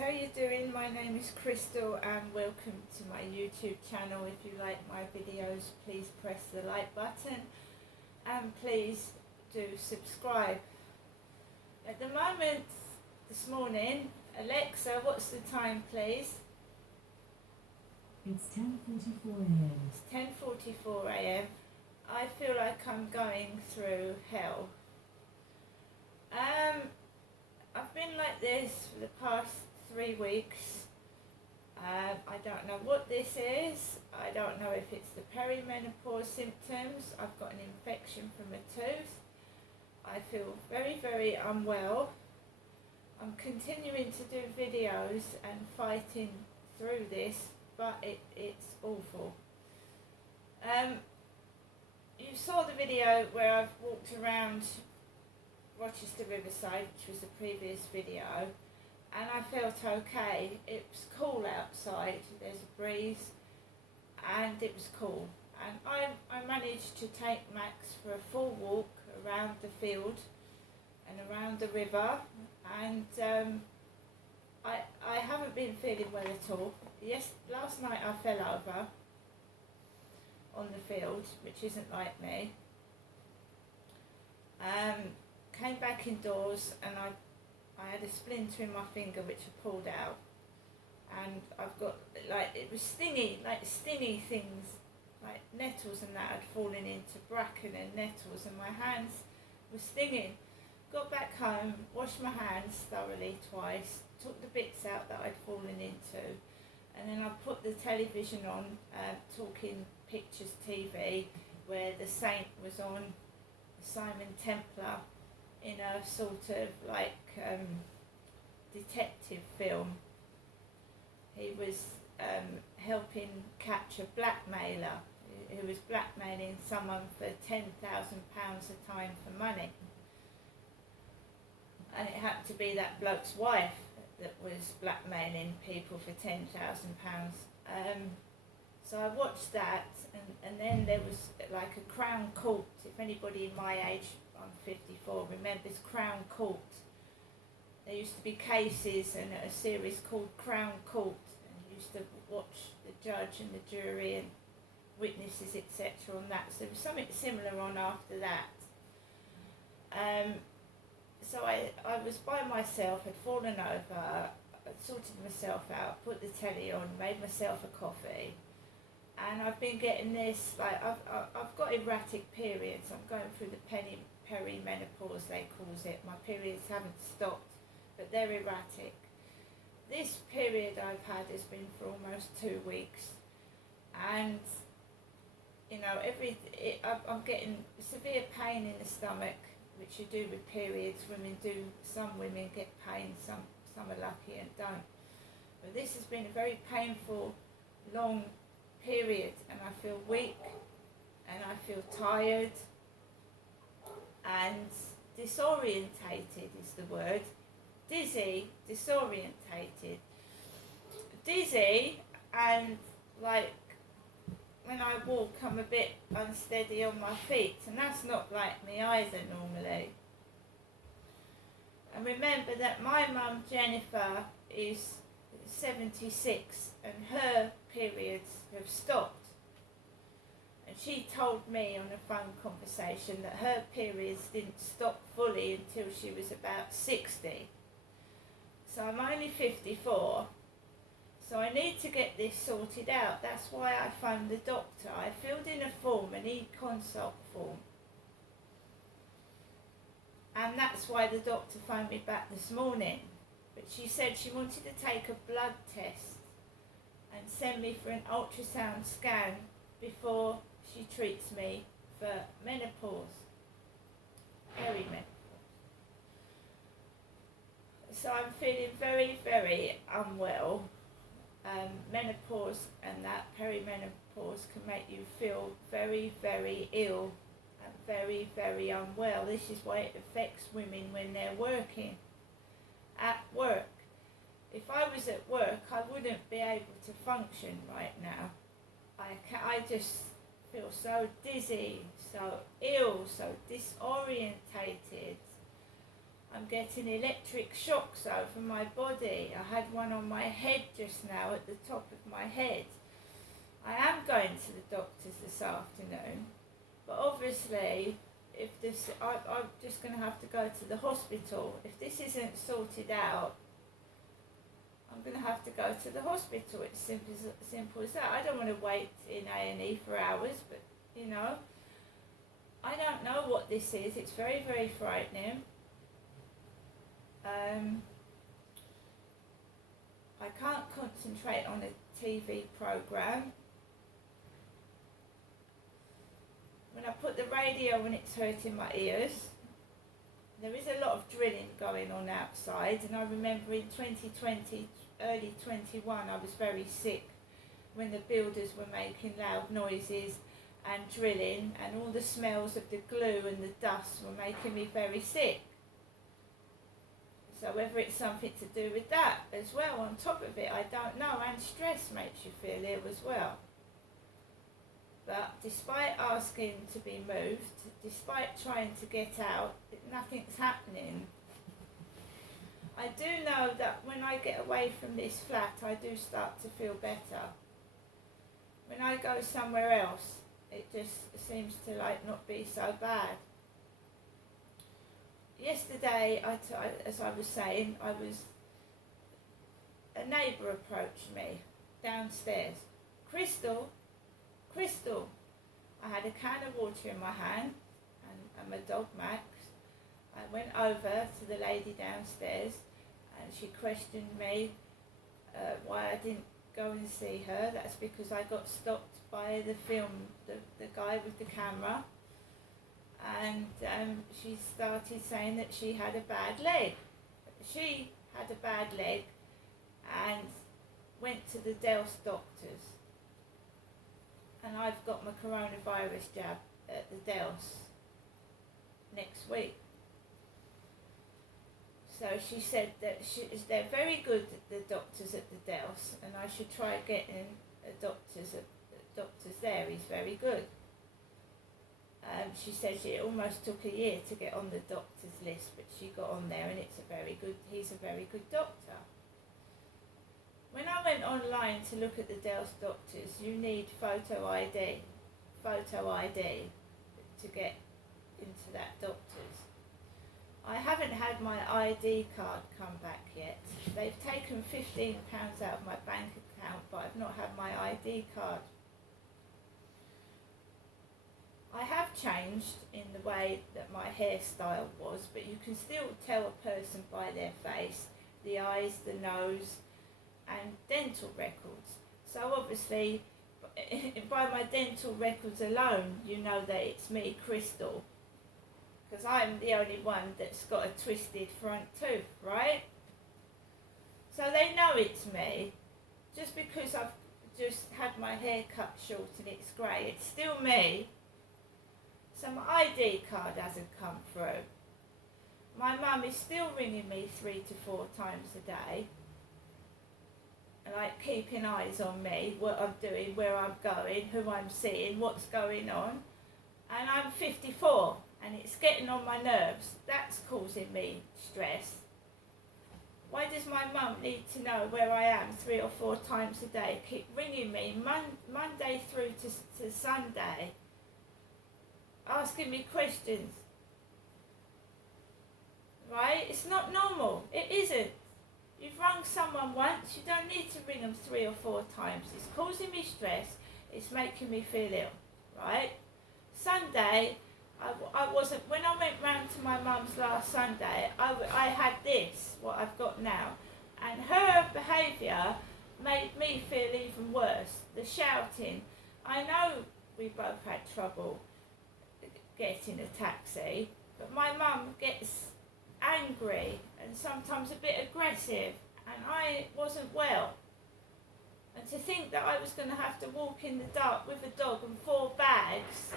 how you doing? My name is Crystal and welcome to my YouTube channel. If you like my videos, please press the like button and please do subscribe. At the moment, this morning, Alexa, what's the time please? It's 10:44 a.m. It's 10:44 a.m. I feel like I'm going through hell. I've been like this for the past 3 weeks. I don't know what this is. I don't know if it's the perimenopause symptoms. I've got an infection from a tooth. I feel very, very unwell. I'm continuing to do videos and fighting through this, but it's awful. You saw the video where I've walked around Rochester Riverside, which was the previous video, and I felt okay. It was cool outside, there's a breeze, and it was cool. And I managed to take Max for a full walk around the field and around the river, and I haven't been feeling well at all. Yes, last night I fell over on the field, which isn't like me. Came back indoors and I had a splinter in my finger which I pulled out, and I've got, like, it was stingy things, like nettles and that had fallen into bracken and nettles, and my hands were stinging. Got back home, washed my hands thoroughly twice, took the bits out that I'd fallen into, and then I put the television on, Talking Pictures TV, where the Saint was on, Simon Templar, in a sort of like detective film. He was helping catch a blackmailer who was blackmailing someone for £10,000 a time for money. And it happened to be that bloke's wife that was blackmailing people for £10,000. So I watched that, and then there was like a Crown Court. If anybody in my age, I'm 54, remembers Crown Court. There used to be cases and a series called Crown Court, and you used to watch the judge and the jury and witnesses, etc. on that. So there was something similar on after that. So I was by myself, had fallen over, I'd sorted myself out, put the telly on, made myself a coffee, and I've been getting this, like, I've got erratic periods. I'm going through the perimenopause, they calls it. My periods haven't stopped, but they're erratic. This period I've had has been for almost 2 weeks, and you know, I'm getting severe pain in the stomach, which you do with periods. Some women get pain, some are lucky and don't. But this has been a very painful, long period, and I feel weak, and I feel tired, and disorientated is the word. Dizzy, disorientated. Dizzy, and like when I walk I'm a bit unsteady on my feet, and that's not like me either normally. And remember that my mum Jennifer is 76 and her periods have stopped. And she told me on a phone conversation that her periods didn't stop fully until she was about 60. So I'm only 54. So I need to get this sorted out. That's why I phoned the doctor. I filled in a form, an e-consult form. And that's why the doctor phoned me back this morning. But she said she wanted to take a blood test and send me for an ultrasound scan before she treats me for menopause, perimenopause. So I'm feeling very, very unwell. Menopause and that perimenopause can make you feel very, very ill and very, very unwell. This is why it affects women when they're working. At work. If I was at work, I wouldn't be able to function right now. I just feel so dizzy, so ill, so disorientated. I I'm getting electric shocks over my body. I had one on my head just now, at the top of my head. I am going to the doctors this afternoon, but obviously I'm just going to have to go to the hospital. If this isn't sorted out, I'm going to have to go to the hospital. It's simple as that. I don't want to wait in A&E for hours, but I don't know what this is. It's very, very frightening. I can't concentrate on a TV program. When I put the radio on, it's hurting my ears. There is a lot of drilling going on outside, and I remember in 2020, early 21, I was very sick when the builders were making loud noises and drilling, and all the smells of the glue and the dust were making me very sick. So whether it's something to do with that as well on top of it, I don't know, and stress makes you feel ill as well. But despite asking to be moved, despite trying to get out, nothing's happening. I do know that when I get away from this flat, I do start to feel better. When I go somewhere else, it just seems to not be so bad. Yesterday, as I was saying, a neighbour approached me downstairs. Crystal, I had a can of water in my hand and my dog Max. I went over to the lady downstairs and she questioned me why I didn't go and see her. That's because I got stopped by the guy with the camera, and she started saying that she had a bad leg. She had a bad leg and went to the Delft doctors. And I've got my coronavirus jab at the Delft next week. So she said that they're very good, the doctors at the Delft, and I should try getting a doctors there. He's very good. She said it almost took a year to get on the doctor's list, but she got on there, and he's a very good doctor. When I went online to look at the Delft doctors, you need photo ID to get into that doctor's. I haven't had my ID card come back yet. They've taken £15 out of my bank account, but I've not had my ID card. I have changed in the way that my hairstyle was, but you can still tell a person by their face, the eyes, the nose, and dental records. So obviously, by my dental records alone, you know that it's me, Crystal, because I'm the only one that's got a twisted front tooth, right? So they know it's me. Just because I've just had my hair cut short and it's grey, it's still me. So my ID card hasn't come through. My mum is still ringing me 3 to 4 times a day, like keeping eyes on me, what I'm doing, where I'm going, who I'm seeing, what's going on. And I'm 54 and it's getting on my nerves. That's causing me stress. Why does my mum need to know where I am 3 or 4 times a day? Keep ringing me Monday through to Sunday, asking me questions. Right? It's not normal. It isn't. You've rung someone once, you don't need to ring them 3 or 4 times. It's causing me stress, it's making me feel ill, right? Sunday, I wasn't, when I went round to my mum's last Sunday, I had this, what I've got now, and her behaviour made me feel even worse. The shouting. I know we both had trouble getting a taxi, but my mum gets angry and sometimes a bit aggressive, and I wasn't well. And to think that I was going to have to walk in the dark with a dog and 4 bags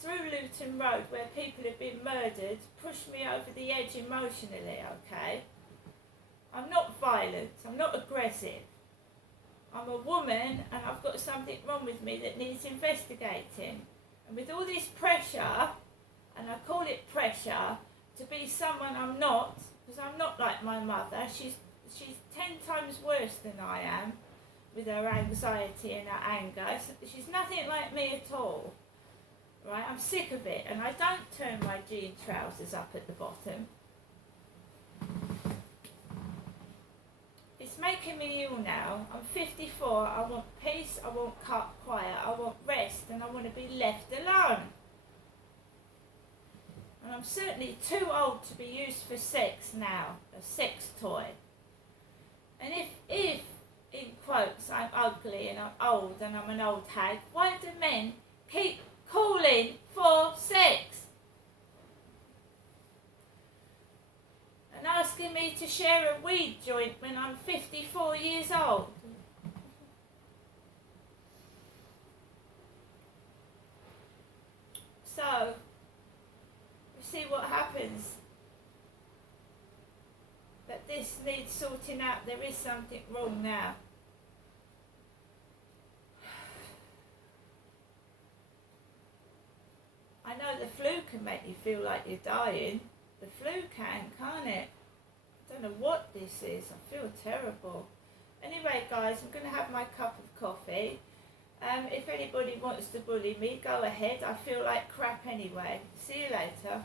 through Luton Road where people have been murdered pushed me over the edge emotionally, okay? I'm not violent, I'm not aggressive. I'm a woman and I've got something wrong with me that needs investigating. And with all this pressure, and I call it pressure, to be someone I'm not, because I'm not like my mother. She's 10 times worse than I am with her anxiety and her anger. She's nothing like me at all. Right? I'm sick of it, and I don't turn my jean trousers up at the bottom. It's making me ill now. I'm 54. I want peace. I want quiet. I want rest, and I want to be left alone. And I'm certainly too old to be used for sex now, a sex toy. And if in quotes, I'm ugly and I'm old and I'm an old hag, why do men keep calling for sex? And asking me to share a weed joint when I'm 54 years old. So, we see what happens. But this needs sorting out. There is something wrong now. I know the flu can make you feel like you're dying. The flu can't it? I don't know what this is. I feel terrible. Anyway, guys, I'm going to have my cup of coffee. If anybody wants to bully me, go ahead. I feel like crap anyway. See you later.